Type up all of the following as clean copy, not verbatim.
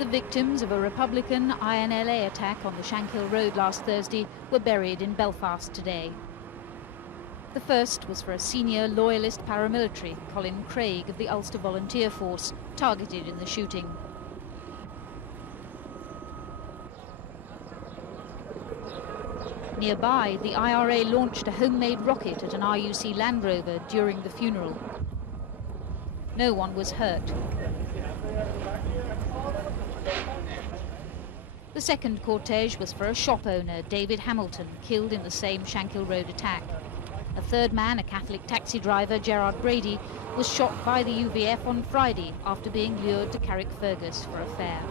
The victims of a Republican INLA attack on the Shankill road last Thursday were buried in Belfast today. The first was for a senior loyalist paramilitary, Colin Craig of the Ulster Volunteer Force, targeted in the shooting. Nearby, the IRA launched a homemade rocket at an RUC Land Rover during the funeral. No one was hurt. The second cortege was for a shop owner, David Hamilton, killed in the same Shankill Road attack. A third man, a Catholic taxi driver, Gerard Brady, was shot by the UVF on Friday after being lured to Carrickfergus for a fare.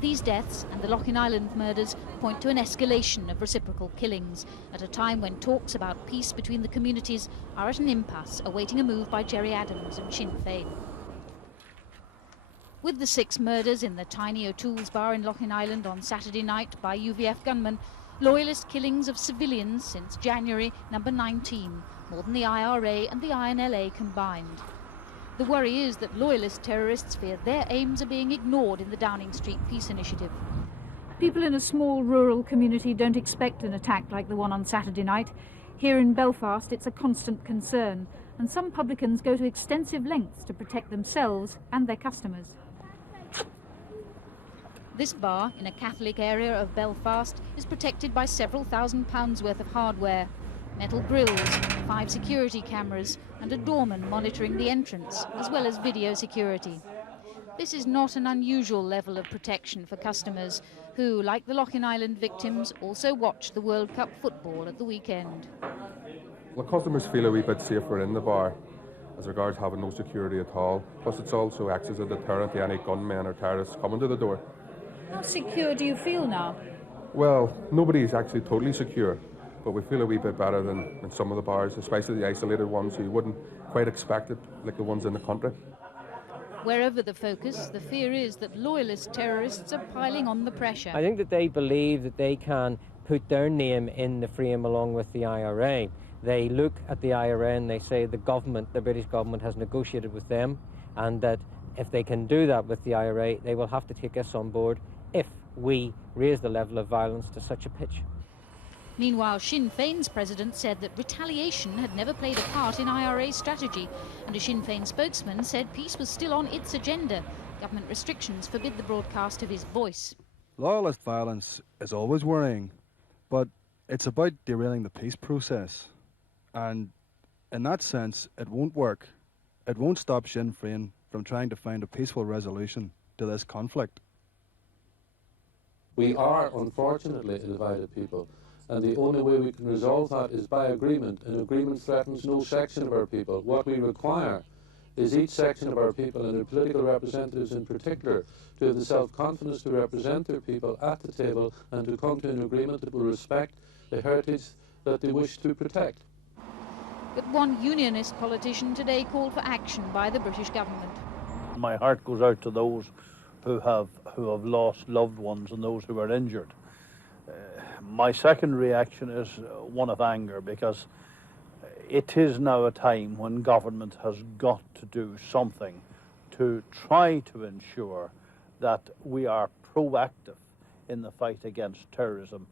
These deaths and the Loughinsland murders point to an escalation of reciprocal killings at a time when talks about peace between the communities are at an impasse, awaiting a move by Gerry Adams and Sinn Féin. With the 6 murders in the tiny O'Toole's bar in Loughinsland on Saturday night by UVF gunmen, loyalist killings of civilians since January number 19, more than the IRA and the INLA combined. The worry is that loyalist terrorists fear their aims are being ignored in the Downing Street Peace Initiative. People in a small rural community don't expect an attack like the one on Saturday night. Here in Belfast, it's a constant concern, and some publicans go to extensive lengths to protect themselves and their customers. This bar, in a Catholic area of Belfast, is protected by several £1,000s worth of hardware. Metal grills, 5 security cameras and a doorman monitoring the entrance, as well as video security. This is not an unusual level of protection for customers who, like the Loughinsland victims, also watch the World Cup football at the weekend. Well, customers feel a wee bit safer in the bar as regards having no security at all. Plus it also acts as a deterrent to any gunmen or terrorists coming to the door. How secure do you feel now? Well, nobody is actually totally secure, but we feel a wee bit better than in some of the bars, especially the isolated ones who you wouldn't quite expect it, like the ones in the country. Wherever the focus, the fear is that loyalist terrorists are piling on the pressure. I think that they believe that they can put their name in the frame along with the IRA. They look at the IRA and they say the government, the British government, has negotiated with them, and that if they can do that with the IRA, they will have to take us on board if we raise the level of violence to such a pitch. Meanwhile, Sinn Féin's president said that retaliation had never played a part in IRA's strategy, and a Sinn Féin spokesman said peace was still on its agenda. Government restrictions forbid the broadcast of his voice. Loyalist violence is always worrying, but it's about derailing the peace process. And in that sense, it won't work. It won't stop Sinn Féin from trying to find a peaceful resolution to this conflict. We are, unfortunately, a divided people, and the only way we can resolve that is by agreement, and agreement threatens no section of our people. What we require is each section of our people, and their political representatives in particular, to have the self-confidence to represent their people at the table and to come to an agreement that will respect the heritage that they wish to protect. But one unionist politician today called for action by the British government. My heart goes out to those who have lost loved ones and those who are injured. My second reaction is one of anger, because it is now a time when government has got to do something to try to ensure that we are proactive in the fight against terrorism.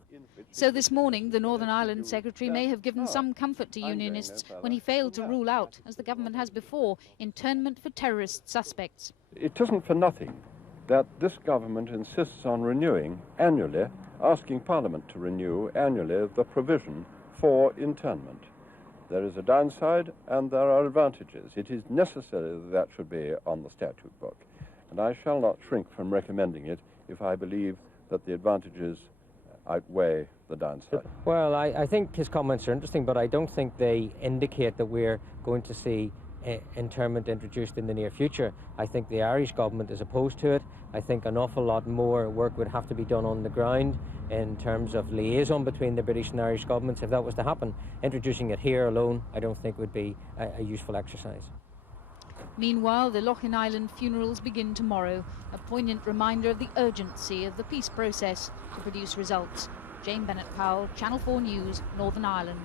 So this morning, the Northern Ireland Secretary may have given some comfort to unionists when he failed to rule out, as the government has before, internment for terrorist suspects. It isn't for nothing that this government insists on renewing annually, asking Parliament to renew annually the provision for internment. There is a downside and there are advantages. It is necessary that that should be on the statute book, and I shall not shrink from recommending it if I believe that the advantages outweigh the downside. Well, I think his comments are interesting, but I don't think they indicate that we're going to see internment introduced in the near future. I think the Irish government is opposed to it. I think an awful lot more work would have to be done on the ground in terms of liaison between the British and Irish governments if that was to happen. Introducing it here alone, I don't think would be a useful exercise. Meanwhile, the Loughinsland funerals begin tomorrow, a poignant reminder of the urgency of the peace process to produce results. Jane Bennett-Powell, Channel 4 News, Northern Ireland.